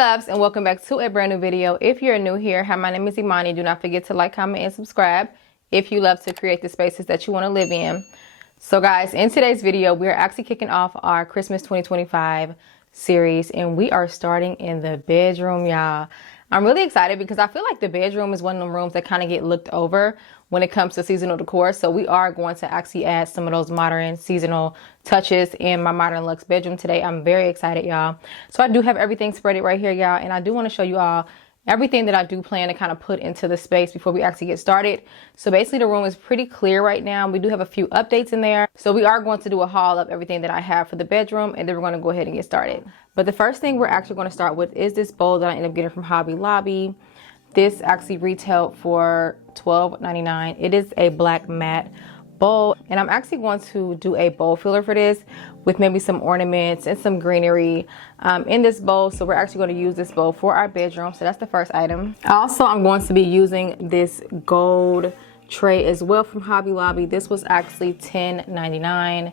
loves, and welcome back to a brand new video. If you're new here, hi, my name is Imani. Do not forget to like, comment, and subscribe if you love to create the spaces that you want to live in. So guys, in today's video, we're actually kicking off our Christmas 2025 series, and we are starting in the bedroom, y'all. I'm really excited because I feel like the bedroom is one of them rooms that kind of get looked over when it comes to seasonal decor. So we are going to actually add some of those modern seasonal touches in my modern luxe bedroom today. I'm very excited, y'all. So I do have everything spreaded right here, y'all, and I do want to show you all everything that I do plan to kind of put into the space before we actually get started. So basically the room is pretty clear right now. We do have a few updates in there. So we are going to do a haul of everything that I have for the bedroom, and then we're going to go ahead and get started. But the first thing we're actually going to start with is this bowl that I ended up getting from Hobby Lobby. This actually retailed for $12.99. It is a black matte bowl, and I'm actually going to do a bowl filler for this with maybe some ornaments and some greenery in this bowl. So we're actually going to use this bowl for our bedroom. So that's the first item. Also, I'm going to be using this gold tray as well from Hobby Lobby. This was actually $10.99,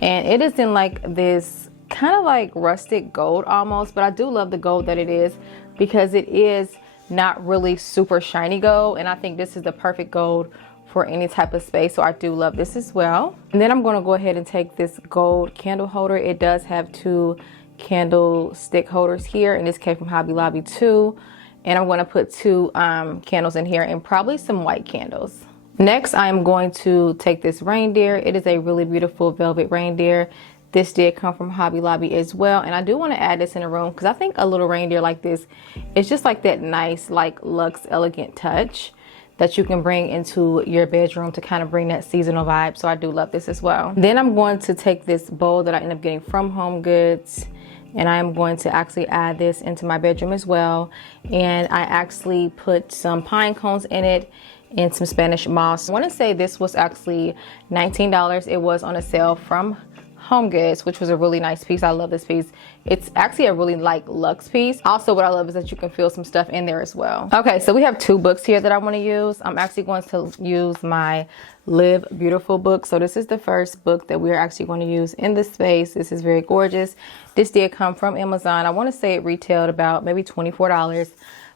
and it is in like this kind of like rustic gold almost, but I do love the gold that it is because it is not really super shiny gold, and I think this is the perfect gold for any type of space. So I do love this as well. And then I'm going to go ahead and take this gold candle holder. It does have two candlestick holders here, and this came from Hobby Lobby too. And I'm going to put two candles in here and probably some white candles. Next, I'm going to take this reindeer. It is a really beautiful velvet reindeer. This did come from Hobby Lobby as well, and I do want to add this in a room because I think a little reindeer like this is just like that nice, like luxe, elegant touch that you can bring into your bedroom to kind of bring that seasonal vibe. So I do love this as well. Then I'm going to take this bowl that I ended up getting from Home Goods, and I am going to actually add this into my bedroom as well. And I actually put some pine cones in it and some Spanish moss. I want to say this was actually $19. It was on a sale from Home Goods, which was a really nice piece. I love this piece. It's actually a really like luxe piece. Also, what I love is that you can feel some stuff in there as well. Okay, so we have two books here that I want to use. I'm actually going to use my Live Beautiful book. So this is the first book that we're actually going to use in this space. This is very gorgeous. This did come from Amazon. I want to say it retailed about maybe $24,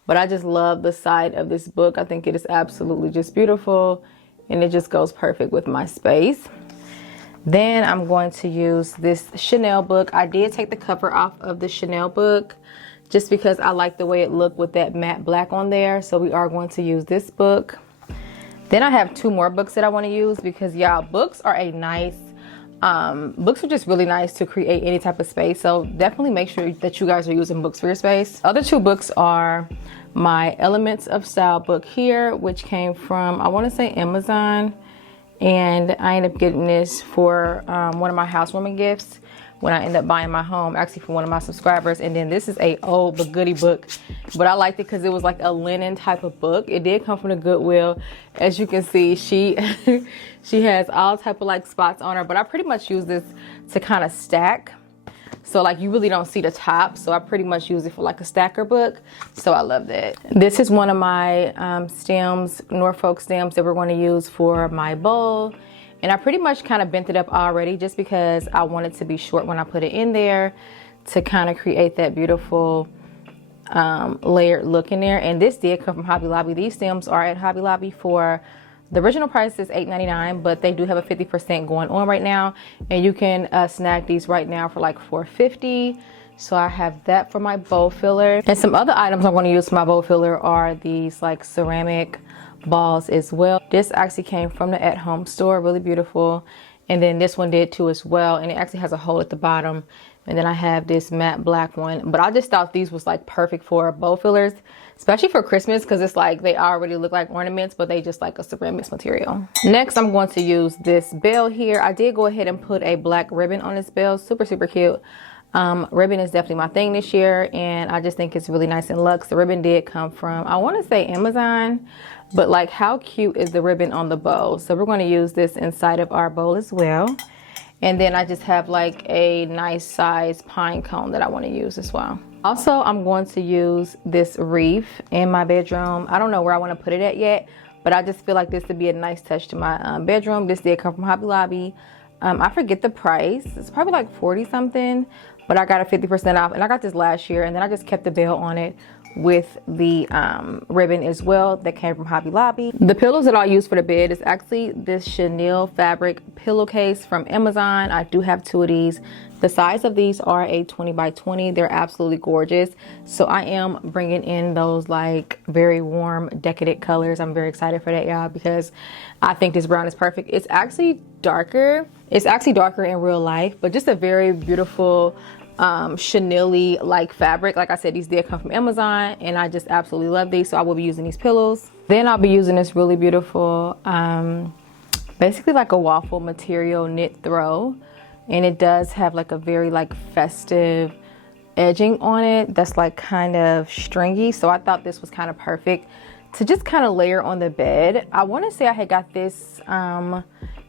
but I just love the side of this book. I think it is absolutely just beautiful, and it just goes perfect with my space. Then I'm going to use this Chanel book. I did take the cover off of the Chanel book just because I like the way it looked with that matte black on there. So we are going to use this book. Then I have two more books that I want to use because y'all, books are a nice, books are just really nice to create any type of space. So definitely make sure that you guys are using books for your space. Other two books are my Elements of Style book here, which came from, I want to say Amazon. And I ended up getting this for one of my housewarming gifts when I ended up buying my home, actually for one of my subscribers. And then this is a old but goodie book, but I liked it because it was like a linen type of book. It did come from the Goodwill. As you can see, she has all type of like spots on her, but I pretty much use this to kind of stack. So like you really don't see the top. So I pretty much use it for like a stacker book. So I love that. This is one of my stems, Norfolk stems that we're going to use for my bowl. And I pretty much kind of bent it up already just because I want it to be short when I put it in there to kind of create that beautiful layered look in there. And this did come from Hobby Lobby. These stems are at Hobby Lobby for the original price is $8.99, but they do have a 50% going on right now, and you can snag these right now for like $4.50. So I have that for my bowl filler. And some other items I'm going to use for my bowl filler are these like ceramic balls as well. This actually came from the At Home store, really beautiful. And then this one did too as well, and it actually has a hole at the bottom. And then I have this matte black one, but I just thought these was like perfect for bowl fillers, especially for Christmas, because it's like they already look like ornaments, but they just like a ceramics material. Next, I'm going to use this bell here. I did go ahead and put a black ribbon on this bell. Super, super cute. Ribbon is definitely my thing this year, and I just think it's really nice and luxe. The ribbon did come from, I want to say Amazon, but like how cute is the ribbon on the bow? So we're going to use this inside of our bowl as well. And then I just have like a nice size pine cone that I want to use as well. Also, I'm going to use this wreath in my bedroom. I don't know where I want to put it at yet, but I just feel like this would be a nice touch to my bedroom. This did come from Hobby Lobby. I forget the price. It's probably like 40 something, but I got a 50% off, and I got this last year, and then I just kept the bell on it with the ribbon as well that came from Hobby Lobby. The pillows that I use for the bed is actually this chenille fabric pillowcase from Amazon. I do have 2 of these. The size of these are a 20 by 20. They're absolutely gorgeous. So I am bringing in those like very warm, decadent colors. I'm very excited for that, y'all, because I think this brown is perfect. It's actually darker. It's actually darker in real life, but just a very beautiful chenille like fabric. Like I said, these did come from Amazon, and I just absolutely love these, so I will be using these pillows. Then I'll be using this really beautiful basically like a waffle material knit throw, and it does have like a very like festive edging on it that's like kind of stringy, so I thought this was kind of perfect to just kind of layer on the bed. I want to say I had got this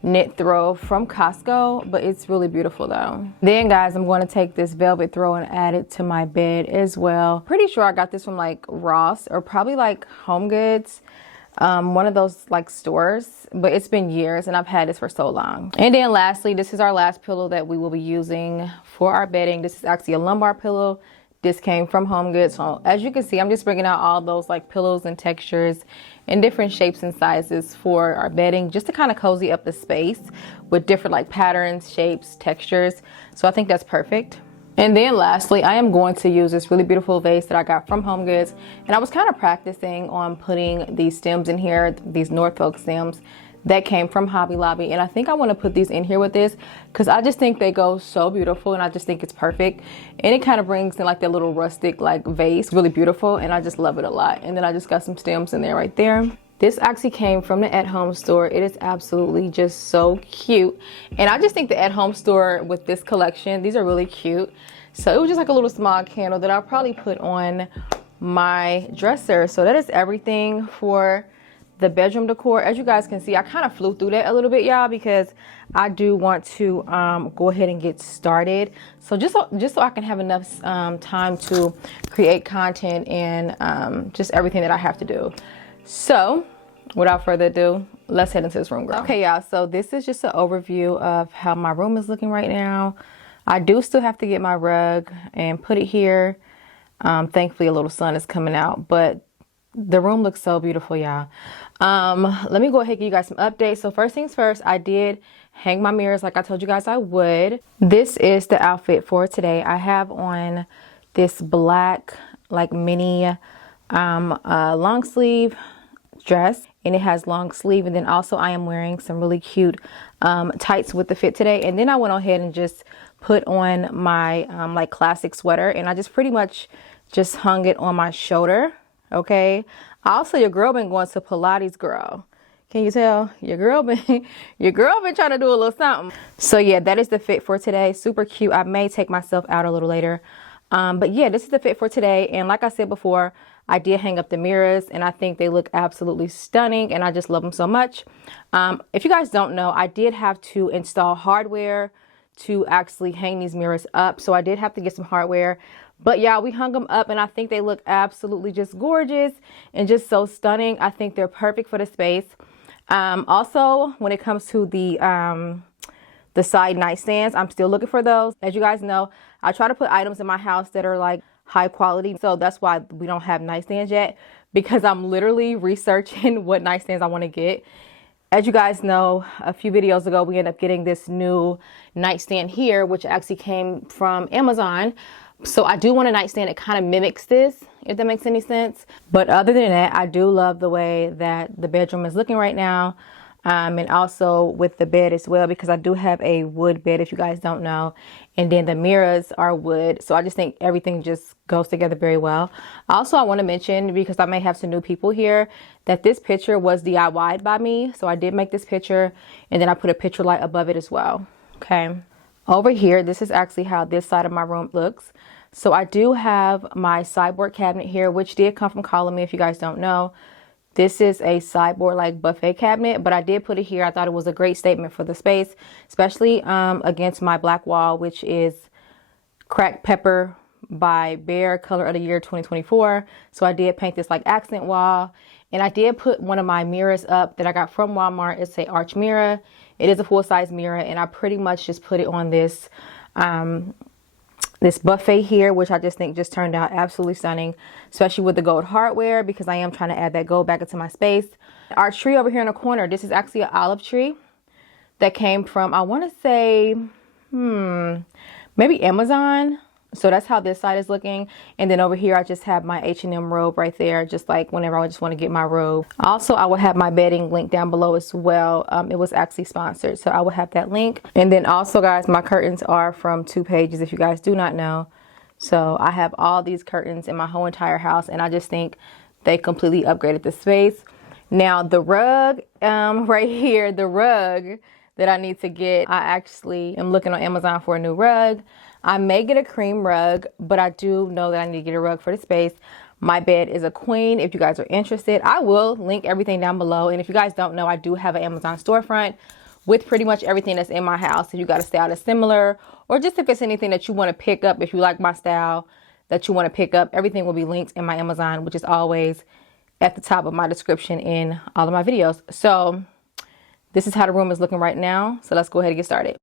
knit throw from Costco, but it's really beautiful though. Then guys, I'm going to take this velvet throw and add it to my bed as well. Pretty sure I got this from like Ross or probably like Home Goods, one of those like stores, but it's been years and I've had this for so long. And then lastly, this is our last pillow that we will be using for our bedding. This is actually a lumbar pillow. This came from Home Goods. So as you can see, I'm just bringing out all those like pillows and textures and different shapes and sizes for our bedding, just to kind of cozy up the space with different like patterns, shapes, textures. So I think that's perfect. And then lastly, I am going to use this really beautiful vase that I got from Home Goods. And I was kind of practicing on putting these stems in here, these Norfolk stems that came from Hobby Lobby, and I think I want to put these in here with this because I just think they go so beautiful, and I just think it's perfect, and it kind of brings in like that little rustic like vase, really beautiful, and I just love it a lot. And then I just got some stems in there right there. This actually came from the At Home store. It is absolutely just so cute, and I just think the At Home store with this collection, these are really cute. So it was just like a little small candle that I'll probably put on my dresser. So that is everything for the bedroom decor. As you guys can see, I kind of flew through that a little bit, y'all, because I do want to go ahead and get started. So just so I can have enough time to create content and just everything that I have to do. So without further ado, let's head into this room, girl. Okay, y'all, so this is just an overview of how my room is looking right now. I do still have to get my rug and put it here. Thankfully a little sun is coming out, but the room looks so beautiful, y'all. Let me go ahead and give you guys some updates. So first things first, I did hang my mirrors like I told you guys I would. This is the outfit for today. I have on this black like mini long sleeve dress, and it has long sleeve, and then also I am wearing some really cute tights with the fit today. And then I went ahead and just put on my like classic sweater, and I just pretty much just hung it on my shoulder. Okay. Also, your girl been going to Pilates, girl. Can you tell? Your girl been trying to do a little something. So yeah, that is the fit for today. Super cute. I may take myself out a little later. But yeah, this is the fit for today. And like I said before, I did hang up the mirrors, and I think they look absolutely stunning, and I just love them so much. If you guys don't know, I did have to install hardware to actually hang these mirrors up. So I did have to get some hardware. But yeah, we hung them up, and I think they look absolutely just gorgeous and just so stunning. I think they're perfect for the space. Also, when it comes to the side nightstands, I'm still looking for those. As you guys know, I try to put items in my house that are like high quality. So that's why we don't have nightstands yet, because I'm literally researching what nightstands I want to get. As you guys know, a few videos ago, we ended up getting this new nightstand here, which actually came from Amazon. So I do want a nightstand that kind of mimics this, if that makes any sense. But other than that, I do love the way that the bedroom is looking right now. And also with the bed as well, because I do have a wood bed, if you guys don't know. And then the mirrors are wood. So I just think everything just goes together very well. Also, I want to mention, because I may have some new people here, that this picture was DIY'd by me. So I did make this picture, and then I put a picture light above it as well. Okay. Over here, this is actually how this side of my room looks. So I do have my sideboard cabinet here, which did come from Column Me, if you guys don't know. This is a sideboard like buffet cabinet, but I did put it here. I thought it was a great statement for the space, especially against my black wall, which is Cracked Pepper by Bear, color of the year 2024. So I did paint this like accent wall, and I did put one of my mirrors up that I got from Walmart. It's a arch mirror, It is a full-size mirror, and I pretty much just put it on this this buffet here, which I just think just turned out absolutely stunning, especially with the gold hardware, because I am trying to add that gold back into my space. Our tree over here in the corner, this is actually an olive tree that came from, I want to say, maybe Amazon. So that's how this side is looking. And then over here, I just have my H&M robe right there, just like whenever I just want to get my robe. Also, I will have my bedding link down below as well. It was actually sponsored, so I will have that link. And then also, guys, my curtains are from 2 Pages, if you guys do not know. So I have all these curtains in my whole entire house, and I just think they completely upgraded the space. Now, the rug right here, the rug that I need to get, I actually am looking on Amazon for a new rug. I may get a cream rug, but I do know that I need to get a rug for the space. My bed is a queen. If you guys are interested, I will link everything down below. And if you guys don't know, I do have an Amazon storefront with pretty much everything that's in my house. If you got a style that's similar, or just if it's anything that you want to pick up, if you like my style that you want to pick up, everything will be linked in my Amazon, which is always at the top of my description in all of my videos. So this is how the room is looking right now. So let's go ahead and get started.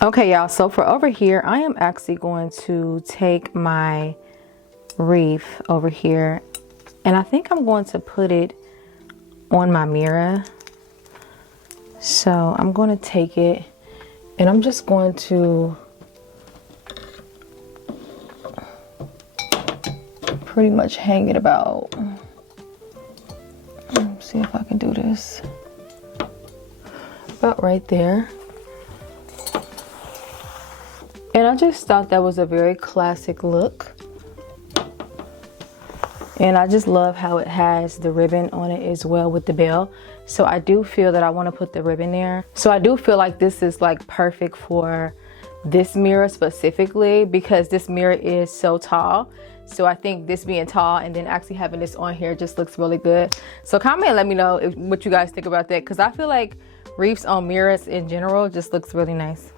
Okay, y'all, so for over here, I am actually going to take my wreath over here, and I think I'm going to put it on my mirror. So I'm going to take it, and I'm just going to pretty much hang it about, let's see if I can do this, about right there. And I just thought that was a very classic look. And I just love how it has the ribbon on it as well with the bell. So I do feel that I want to put the ribbon there. So I do feel like this is like perfect for this mirror specifically, because this mirror is so tall. So I think this being tall and then actually having this on here just looks really good. So comment and let me know what you guys think about that, because I feel like wreaths on mirrors in general just looks really nice.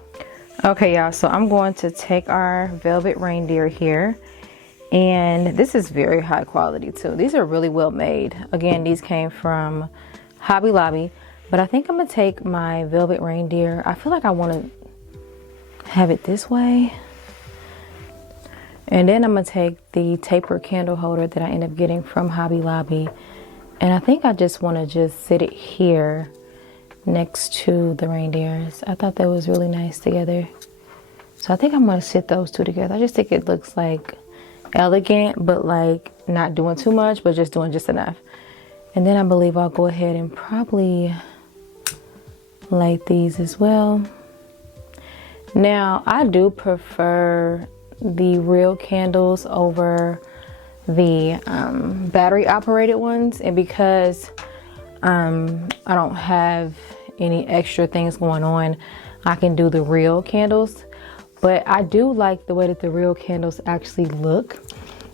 Okay, y'all, so I'm going to take our velvet reindeer here, and this is very high quality too. These are really well made. Again, these came from Hobby Lobby, but I think I'm gonna take my velvet reindeer. I feel like I want to have it this way, and then I'm gonna take the taper candle holder that I ended up getting from Hobby Lobby, and I think I just want to just sit it here next to the reindeers. I thought that was really nice together. So I think I'm going to sit those two together. I just think it looks like elegant, but like not doing too much, but just doing just enough. And then I believe I'll go ahead and probably light these as well. Now, I do prefer the real candles over the battery operated ones, and because I don't have any extra things going on, I can do the real candles. But I do like the way that the real candles actually look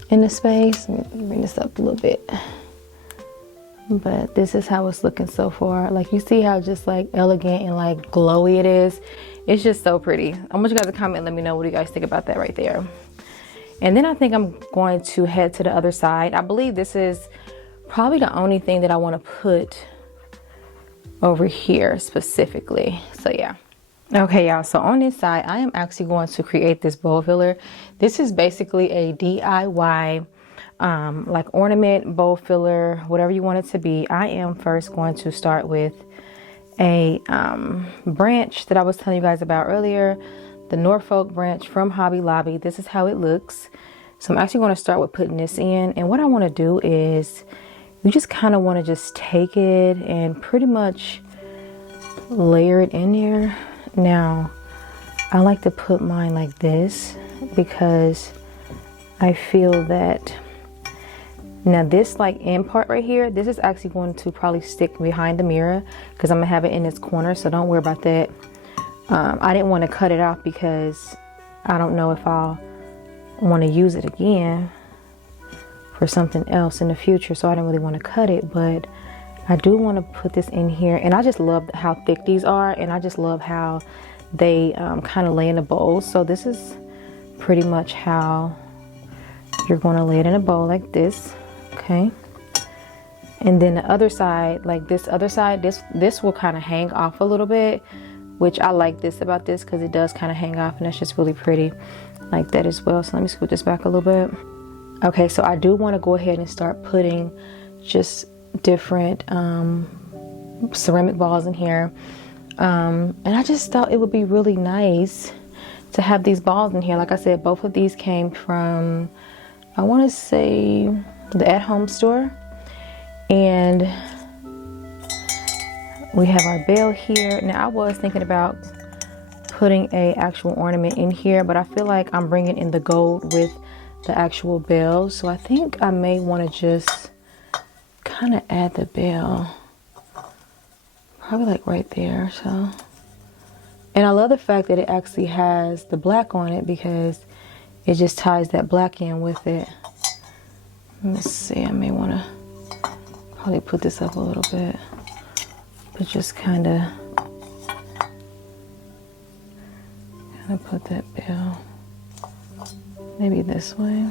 in the space. Let me bring this up a little bit. But this is how it's looking so far. Like, you see how just like elegant and like glowy it is. It's just so pretty. I want you guys to comment and let me know what you guys think about that right there. And then I think I'm going to head to the other side. I believe this is probably the only thing that I want to put over here specifically. So yeah. Okay, y'all, so on this side, I am actually going to create this bowl filler. This is basically a DIY like ornament bowl filler, whatever you want it to be. I am first going to start with a branch that I was telling you guys about earlier, the Norfolk branch from Hobby Lobby. This is how it looks. So I'm actually going to start with putting this in, and what I want to do is you just kind of want to just take it and pretty much layer it in there. Now, I like to put mine like this because I feel that now this like end part right here, this is actually going to probably stick behind the mirror because I'm gonna have it in this corner, so don't worry about that. I didn't want to cut it off because I don't know if I'll want to use it again for something else in the future, so I didn't really want to cut it, but I do want to put this in here. And I just love how thick these are, and I just love how they kind of lay in a bowl. So this is pretty much how you're going to lay it in a bowl like this. Okay, And then the other side, like this other side, this will kind of hang off a little bit, which I like this about this because it does kind of hang off, and that's just really pretty like that as well. So let me scoot this back a little bit. Okay, so I do want to go ahead and start putting just different ceramic balls in here. And I just thought it would be really nice to have these balls in here. Like I said, both of these came from, I want to say, the At Home store. And we have our bell here. Now I was thinking about putting a actual ornament in here, but I feel like I'm bringing in the gold with the actual bell. So I think I may want to just kind of add the bell. Probably like right there. So, and I love the fact that it actually has the black on it because it just ties that black in with it. Let's see, I may want to probably put this up a little bit, but just kind of put that bell maybe this way.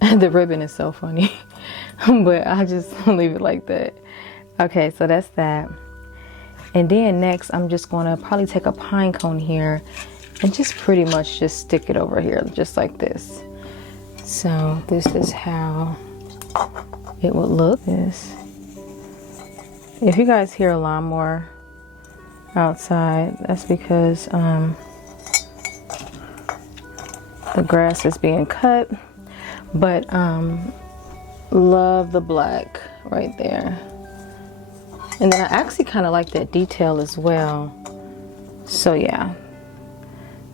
The ribbon is so funny, but I just leave it like that. Okay, so that's that. And then next, I'm just going to probably take a pine cone here and just pretty much just stick it over here, just like this. So this is how it would look. If you guys hear a lawnmower outside, that's because the grass is being cut. But love the black right there. And then I actually kind of like that detail as well. So yeah,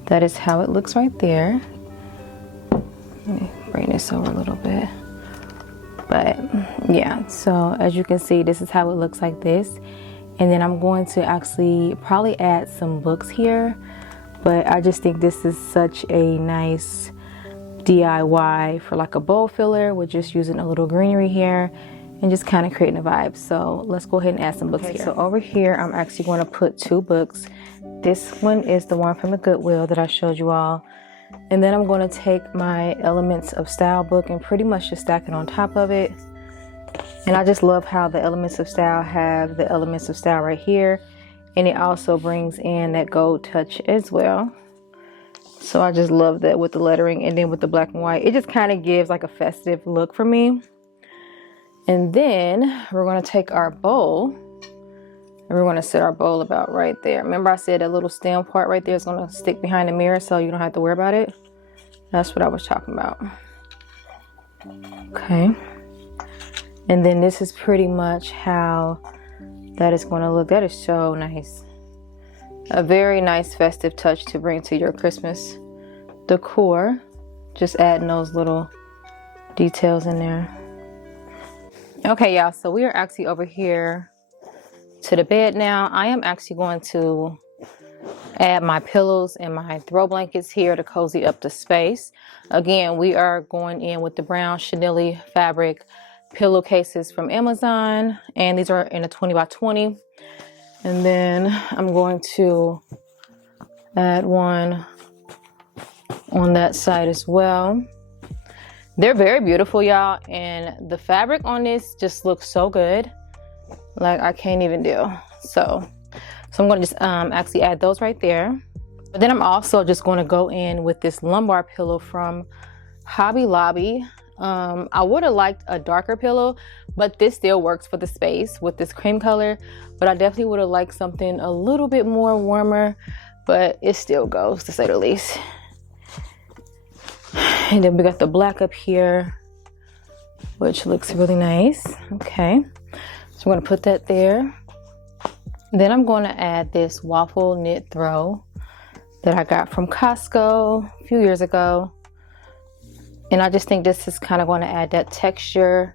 that is how it looks right there. Let me bring this over a little bit. But yeah, so as you can see, this is how it looks like this. And then I'm going to actually probably add some books here. But I just think this is such a nice DIY for like a bowl filler with just using a little greenery here and just kind of creating a vibe. So let's go ahead and add some books here. So over here, I'm actually going to put 2 books. This one is the one from the Goodwill that I showed you all. And then I'm going to take my Elements of Style book and pretty much just stack it on top of it. And I just love how the Elements of Style have the Elements of Style right here. And it also brings in that gold touch as well. So I just love that with the lettering, and then with the black and white, it just kind of gives like a festive look for me. And then we're going to take our bowl and we're going to set our bowl about right there. Remember I said that little stem part right there is going to stick behind the mirror so you don't have to worry about it. That's what I was talking about. Okay. And then this is pretty much how that is going to look. That is so nice. A very nice festive touch to bring to your Christmas decor. Just adding those little details in there. Okay, y'all, so we are actually over here to the bed now. I am actually going to add my pillows and my throw blankets here to cozy up the space. Again, we are going in with the brown chenille fabric pillowcases from Amazon, and these are in a 20 by 20. And then I'm going to add one on that side as well. They're very beautiful, y'all, and the fabric on this just looks so good. Like I can't even deal. So I'm going to just actually add those right there. But then I'm also just going to go in with this lumbar pillow from Hobby Lobby. I would have liked a darker pillow, but this still works for the space with this cream color. But I definitely would have liked something a little bit more warmer, but it still goes, to say the least. And then we got the black up here, which looks really nice. Okay, so I'm going to put that there. Then I'm going to add this waffle knit throw that I got from Costco a few years ago. And I just think this is kind of going to add that texture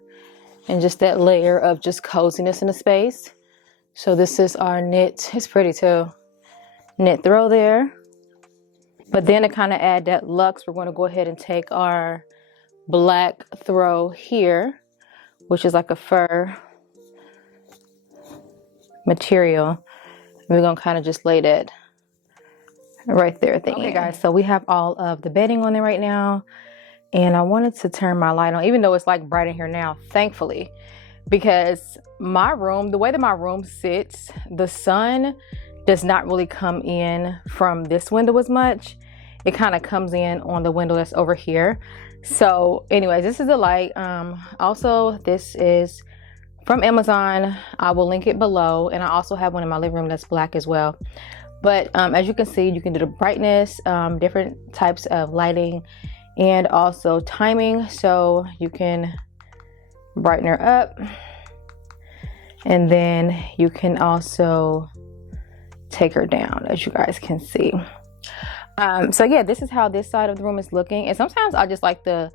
and just that layer of just coziness in the space. So this is our knit, it's pretty too, knit throw there. But then to kind of add that luxe, we're going to go ahead and take our black throw here, which is like a fur material. We're going to kind of just lay that right there at the end. Okay guys, so we have all of the bedding on there right now. And I wanted to turn my light on, even though it's like bright in here now, thankfully. because my room, the way that my room sits, the sun does not really come in from this window as much. It kind of comes in on the window that's over here. So anyways, this is the light. Also, this is from Amazon. I will link it below, and I also have one in my living room that's black as well. But as you can see, you can do the brightness, different types of lighting, and also timing. So you can brighten her up, and then you can also take her down, as you guys can see. So yeah, this is how this side of the room is looking. And sometimes I just like the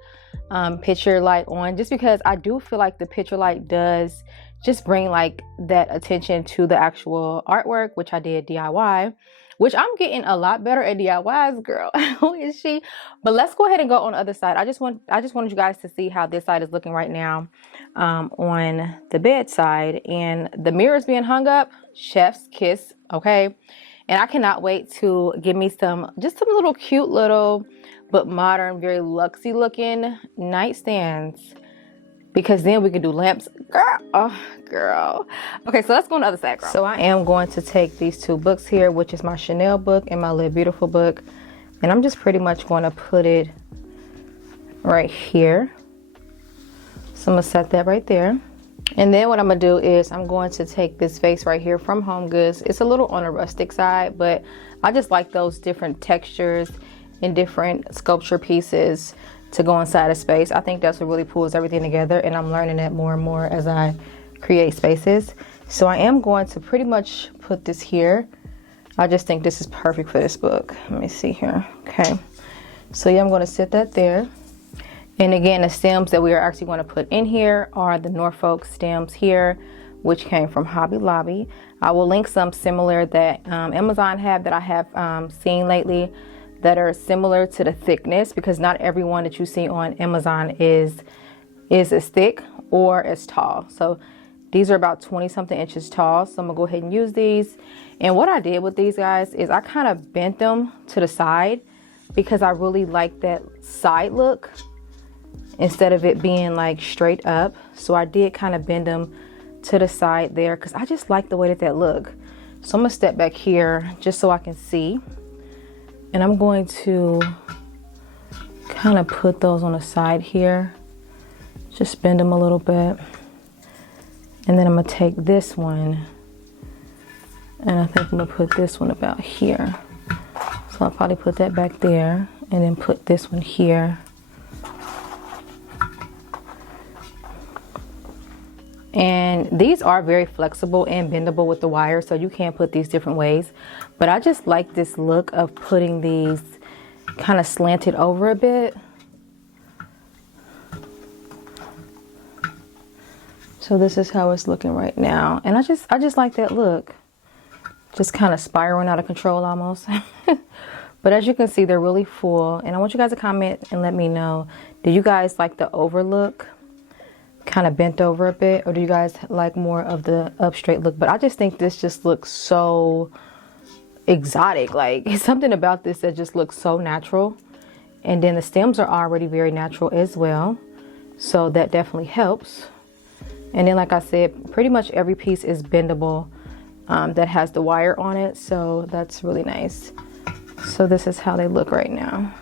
picture light on, just because I do feel like the picture light does just bring like that attention to the actual artwork, which I did DIY, which I'm getting a lot better at DIYs, girl. Who is she? But let's go ahead and go on the other side. I just wanted you guys to see how this side is looking right now on the bedside, and the mirrors being hung up, chef's kiss, okay? And I cannot wait to give me some little cute little but modern, very luxy looking nightstands, because then we can do lamps. Girl, oh girl. Okay, so let's go on the other side, girl. So I am going to take these two books here, which is my Chanel book and my Live Beautiful book, and I'm just pretty much going to put it right here. So I'm gonna set that right there. And then what I'm gonna do is I'm going to take this vase right here from Home Goods. It's a little on the rustic side, but I just like those different textures and different sculpture pieces to go inside a space. I think that's what really pulls everything together, and I'm learning that more and more as I create spaces. So I am going to pretty much put this here. I just think this is perfect for this book. Let me see here. Okay. So yeah, I'm going to sit that there. And again, the stems that we are actually going to put in here are the Norfolk stems here, which came from Hobby Lobby. I will link some similar that Amazon have that I have seen lately that are similar to the thickness, because not everyone that you see on Amazon is as thick or as tall. So these are about 20 something inches tall. So I'm gonna go ahead and use these. And what I did with these guys is I kind of bent them to the side, because I really like that side look instead of it being like straight up. So I did kind of bend them to the side there, because I just like the way that look. So I'm gonna step back here just so I can see. And I'm going to kind of put those on the side here. Just bend them a little bit. And then I'm gonna take this one, and I think I'm gonna put this one about here. So I'll probably put that back there, and then put this one here. And these are very flexible and bendable with the wire, so you can put these different ways. But I just like this look of putting these kind of slanted over a bit. So this is how it's looking right now. And I just like that look. Just kind of spiraling out of control almost. But as you can see, they're really full. And I want you guys to comment and let me know, do you guys like the overlook? Kind of bent over a bit, or do you guys like more of the up straight look? But I just think this just looks so exotic. Like, it's something about this that just looks so natural. And then the stems are already very natural as well, so that definitely helps. And then, like I said, pretty much every piece is bendable that has the wire on it, so that's really nice. So this is how they look right now.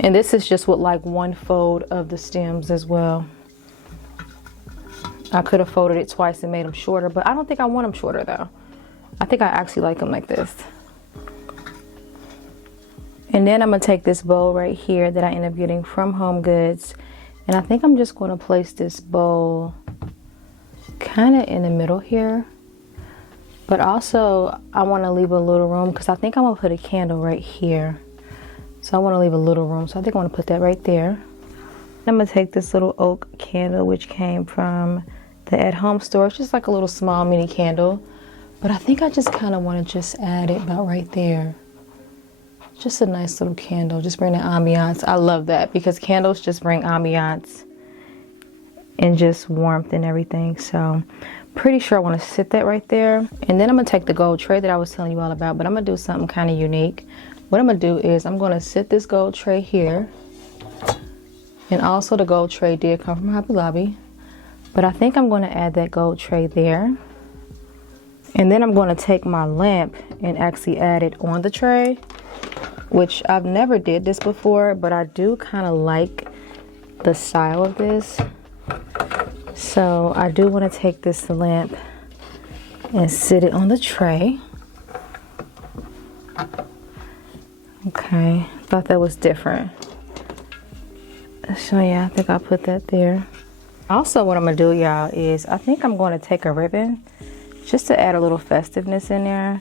And this is just with like one fold of the stems as well. I could have folded it twice and made them shorter, but I don't think I want them shorter though. I think I actually like them like this. And then I'm gonna take this bowl right here that I ended up getting from Home Goods. And I think I'm just gonna place this bowl kind of in the middle here. But also I wanna leave a little room, because I think I'm gonna put a candle right here. So I want to leave a little room. So I think I want to put that right there. I'm going to take this little oak candle, which came from the At Home store. It's just like a little small mini candle. But I think I just kind of want to just add it about right there. Just a nice little candle. Just bring the ambiance. I love that, because candles just bring ambiance and just warmth and everything. So pretty sure I want to sit that right there. And then I'm going to take the gold tray that I was telling you all about. But I'm going to do something kind of unique. What I'm going to do is I'm going to sit this gold tray here. And also the gold tray did come from Hobby Lobby. But I think I'm going to add that gold tray there. And then I'm going to take my lamp and actually add it on the tray, which I've never did this before, but I do kind of like the style of this. So I do want to take this lamp and sit it on the tray. Okay, thought that was different. So yeah, I think I'll put that there. Also, what I'm gonna do, y'all, is I think I'm going to take a ribbon just to add a little festiveness in there.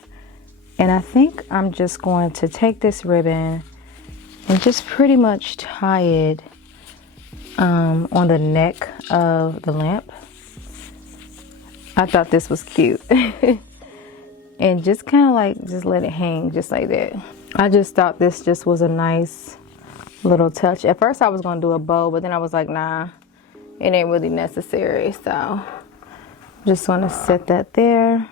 And I think I'm just going to take this ribbon and just pretty much tie it on the neck of the lamp. I thought this was cute. And just kind of like, just let it hang just like that. I just thought this just was a nice little touch. At first I was going to do a bow, but then I was like, nah, it ain't really necessary. So just want to set that there.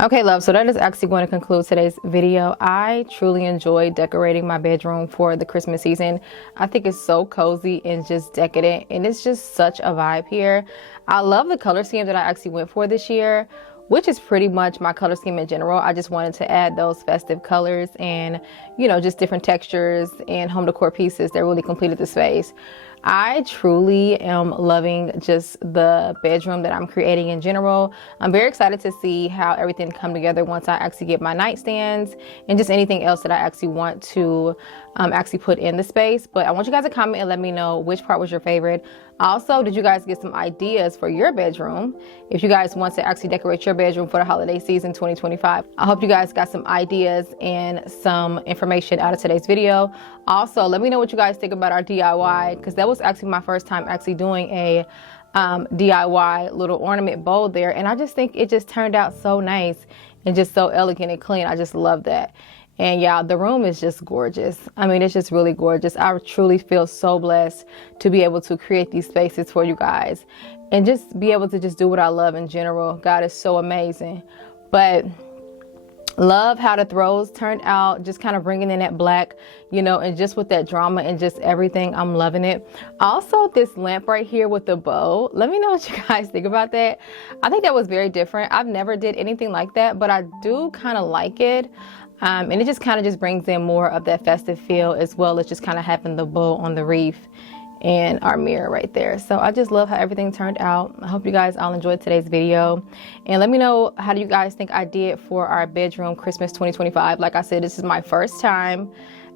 Okay, love, so that is actually going to conclude today's video. I truly enjoyed decorating my bedroom for the Christmas season. I think it's so cozy and just decadent, and it's just such a vibe here. I love the color scheme that I actually went for this year, which is pretty much my color scheme in general. I just wanted to add those festive colors and, you know, just different textures and home decor pieces that really completed the space. I truly am loving just the bedroom that I'm creating in general. I'm very excited to see how everything come together once I actually get my nightstands and just anything else that I actually want to actually put in the space. But I want you guys to comment and let me know which part was your favorite. Also, did you guys get some ideas for your bedroom? If you guys want to actually decorate your bedroom for the holiday season 2025, I hope you guys got some ideas and some information out of today's video. Also, let me know what you guys think about our DIY, because that was actually my first time actually doing a DIY little ornament bowl there. And I just think it just turned out so nice and just so elegant and clean. I just love that. And y'all, the room is just gorgeous. I mean, it's just really gorgeous. I truly feel so blessed to be able to create these spaces for you guys and just be able to just do what I love in general. God is so amazing. But love how the throws turned out, just kind of bringing in that black, you know, and just with that drama and just everything. I'm loving it. Also, this lamp right here with the bow, let me know what you guys think about that. I think that was very different. I've never did anything like that, but I do kind of like it. And it just kind of just brings in more of that festive feel, as well as just kind of having the bow on the reef and our mirror right there. So I just love how everything turned out. I hope you guys all enjoyed today's video, and let me know, how do you guys think I did for our bedroom Christmas 2025? Like I said, this is my first time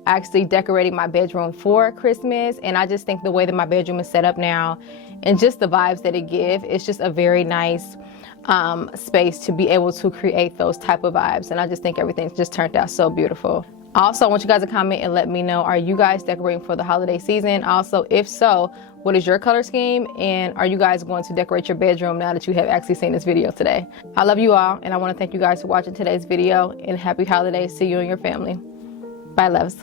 actually decorating my bedroom for Christmas, and I just think the way that my bedroom is set up now and just the vibes that it gives, it's just a very nice space to be able to create those type of vibes. And I just think everything just turned out so beautiful. Also, I want you guys to comment and let me know, are you guys decorating for the holiday season? Also, if so, what is your color scheme? And are you guys going to decorate your bedroom now that you have actually seen this video today? I love you all, and I want to thank you guys for watching today's video, and happy holidays to you and your family. Bye, loves.